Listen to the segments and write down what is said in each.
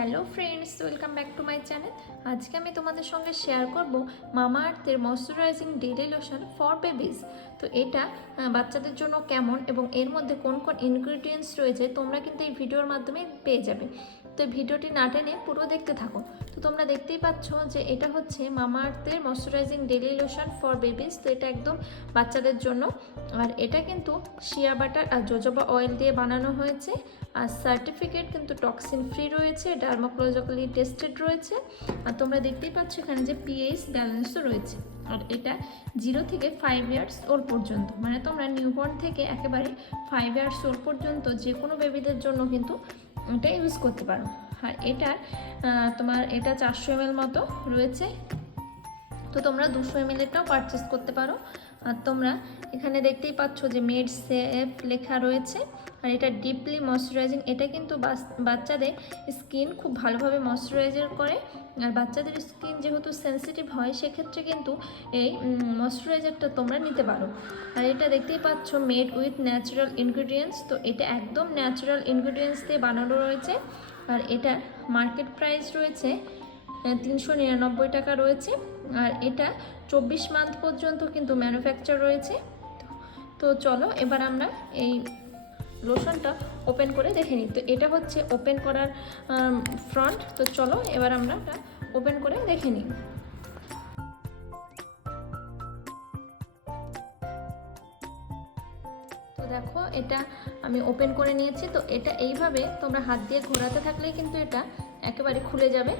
Hello friends, welcome back to my channel. আজকে আমি তোমাদের সঙ্গে শেয়ার করব মামা আর্থের moisturising daily lotion for babies. তো এটা বাচ্চাদের জন্য কেমন এবং এর মধ্যে কোন কোন ইনগ্রিডিয়েন্টস রয়েছে তোমরা কিন্তু এই ভিডিওর মাধ্যমে পেয়ে যাবে। তো ভিডিওটি না টেনে পুরো দেখতে থাকো তো তোমরা দেখতেই পাচ্ছ যে এটা হচ্ছে মামা আর্থের moisturising daily lotion for babies. তো এটা একদম বাচ্চাদের জন্য। আর এটা কিন্তু শিয়া বাটার আর জোজোবা অয়েল দিয়ে বানানো হয়েছে। আর সার্টিফিকেট কিন্তু টক্সিন ফ্রি রয়েছে। ডার্মাক্লোজিক্যালি টেস্টেড রয়েছে। আর তোমরা দেখতেই পাচ্ছ এখানে যে পিএইচ ব্যালেন্সও রয়েছে। আর এটা জিরো থেকে ফাইভ ইয়ার্স ওর পর্যন্ত। মানে তোমরা নিউবর্ন থেকে একেবারে ফাইভ ইয়ার্স ওর পর্যন্ত যে কোনো বেবিদের জন্য কিন্তু এটা ইউজ করতে পারো। আর এটা তোমার এটা চারশো এম মতো রয়েছে। তো তোমরা দুশো এম এলটাও পারচেস করতে পারো। আর তোমরা এখানে দেখতেই পাচ্ছ যে মেড সেফ লেখা রয়েছে। আর এটা ডিপলি ময়শ্চারাইজিং এটা কিন্তু বাচ্চাদের স্কিন খুব ভালোভাবে ময়শ্চারাইজার করে। আর বাচ্চাদের স্কিন যেহেতু সেন্সিটিভ হয়, সেক্ষেত্রে কিন্তু এই ময়শ্চারাইজারটা তোমরা নিতে পারো। আর এটা দেখতেই পাচ্ছ মেড উইথ ন্যাচারাল ইনগ্রিডিয়েন্টস তো এটা একদম ন্যাচারাল ইনগ্রিডিয়েন্টস দিয়ে বানানো রয়েছে। আর এটা মার্কেট প্রাইস রয়েছে তিনশো নিরানব্বই টাকা রয়েছে। আর এটা চব্বিশ মান্থ পর্যন্ত কিন্তু ম্যানুফ্যাকচার রয়েছে। তো চলো, এবার আমরা এই লোশনটা ওপেন করে দেখে নিই। তো এটা হচ্ছে ওপেন করার ফ্রন্ট তো চলো, এবার আমরা ওপেন করে দেখে নিই। তো দেখো, এটা আমি ওপেন করে নিয়েছি। তো এটা এইভাবে তোমরা হাত দিয়ে ঘোরাতে থাকলেই কিন্তু এটা একেবারে খুলে যাবে।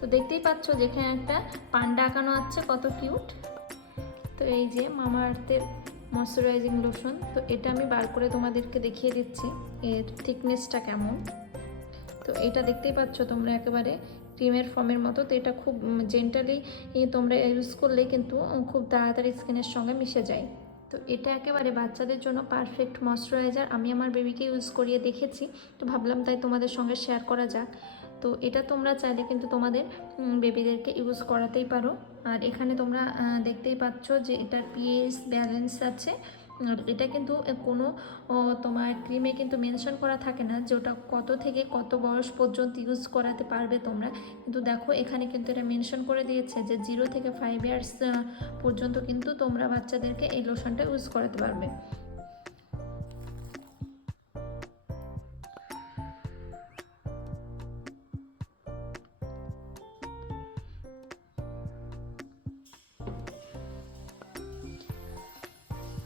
তো দেখতেই পাচ্ছ যেখানে একটা পান্ডা আঁকানো আছে, কত কিউট। তো এই যে মামা আর্থের ময়শ্চারাইজিং লোশন, তো এটা আমি বার করে তোমাদেরকে দেখিয়ে দিচ্ছি, এর থিকনেসটা কেমন। তো এটা দেখতেই পাচ্ছ তোমরা একেবারে ক্রিমের ফর্মের মতো, তো এটা খুব জেন্টালি তোমরা ইউজ করলে কিন্তু খুব তাড়াতাড়ি স্কিনের সঙ্গে মিশে যায়। তো এটা একেবারে বাচ্চাদের জন্য পারফেক্ট ময়শ্চারাইজার, আমি আমার বেবিকে ইউজ করিয়ে দেখেছি, তো ভাবলাম তাই তোমাদের সঙ্গে শেয়ার করা যাক। তো এটা তোমরা চাইলে কিন্তু তোমাদের বেবিদেরকে ইউজ করাতেই পারো। আর এখানে তোমরা দেখতেই পাচ্ছ যে এটার পিএইচ ব্যালেন্স আছে। এটা কিন্তু কোনো তোমার ক্রিমে কিন্তু মেনশন করা থাকে না যে ওটা কত থেকে কত বয়স পর্যন্ত ইউজ করাতে পারবে তোমরা। কিন্তু দেখো, এখানে কিন্তু এটা মেনশন করে দিয়েছে যে জিরো থেকে ফাইভ ইয়ার্স পর্যন্ত কিন্তু তোমরা বাচ্চাদেরকে এই লোশনটা ইউজ করাতে পারবে।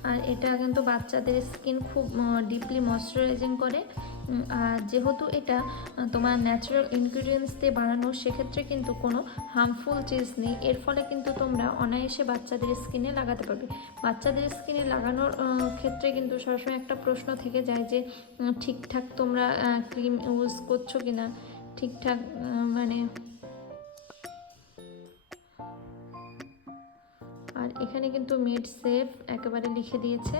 আর এটা কিন্তু বাচ্চাদের স্কিন খুব ডিপলি ময়শ্চারাইজিং করে। আর যেহেতু এটা তোমার ন্যাচারাল ইনগ্রিডিয়েন্টস দিয়ে বানানো, সেক্ষেত্রে কিন্তু কোনো হার্মফুল চিজ নেই। এর ফলে কিন্তু তোমরা অনায়াসে বাচ্চাদের স্কিনে লাগাতে পারবে। বাচ্চাদের স্কিনে লাগানোর ক্ষেত্রে কিন্তু সবসময় একটা প্রশ্ন থেকে যায় যে ঠিকঠাক তোমরা ক্রিম ইউজ করছ কি না ঠিকঠাক মানে এখানে কিন্তু মেড সেফ একেবারে লিখে দিয়েছে।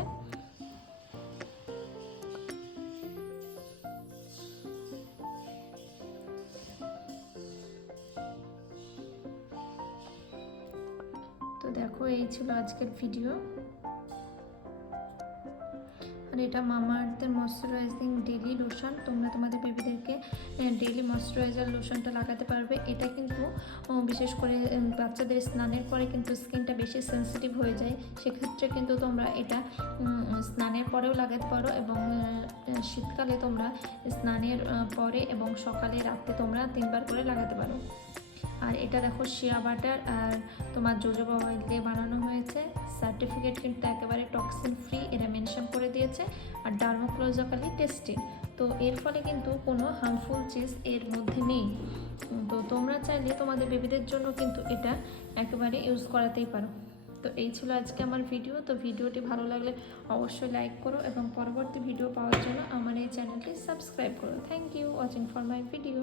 তো দেখো এই ছিল আজকের ভিডিও এটা মামা আর্থের ময়শ্চারাইজিং ডেলি লোশন। তোমরা তোমাদের বেবিদেরকে ডেলি ময়শ্চারাইজার লোশনটা লাগাতে পারবে। এটা কিন্তু বিশেষ করে বাচ্চাদের স্নানের পরে কিন্তু স্কিনটা বেশি সেন্সিটিভ হয়ে যায়। সেক্ষেত্রে কিন্তু তোমরা এটা স্নানের পরেও লাগাতে পারো এবং শীতকালে তোমরা স্নানের পরে এবং সকালে রাত্রে তোমরা তিনবার করে লাগাতে পারো। আর এটা দেখো শিয়া বাটার, আর তোমার জোজোবা অয়েল দিয়ে বানানো হয়েছে। সার্টিফিকেট কিন্তু একেবারে টক্সিন ফ্রি এরা মেনশন করে দিয়েছে। আর ডার্মোক্লোজাকালি টেস্টিং তো এর ফলে কিন্তু কোনো হার্মফুল চিজ এর মধ্যে নেই। তো তোমরা চাইলে তোমাদের বেবিদের জন্য কিন্তু এটা একেবারে ইউজ করাতেই পারো। তো এই ছিল আজকে আমার ভিডিও তো ভিডিওটি ভালো লাগলে অবশ্যই লাইক করো এবং পরবর্তী ভিডিও পাওয়ার জন্য আমার এই চ্যানেলটি সাবস্ক্রাইব করো। Thank you watching for my video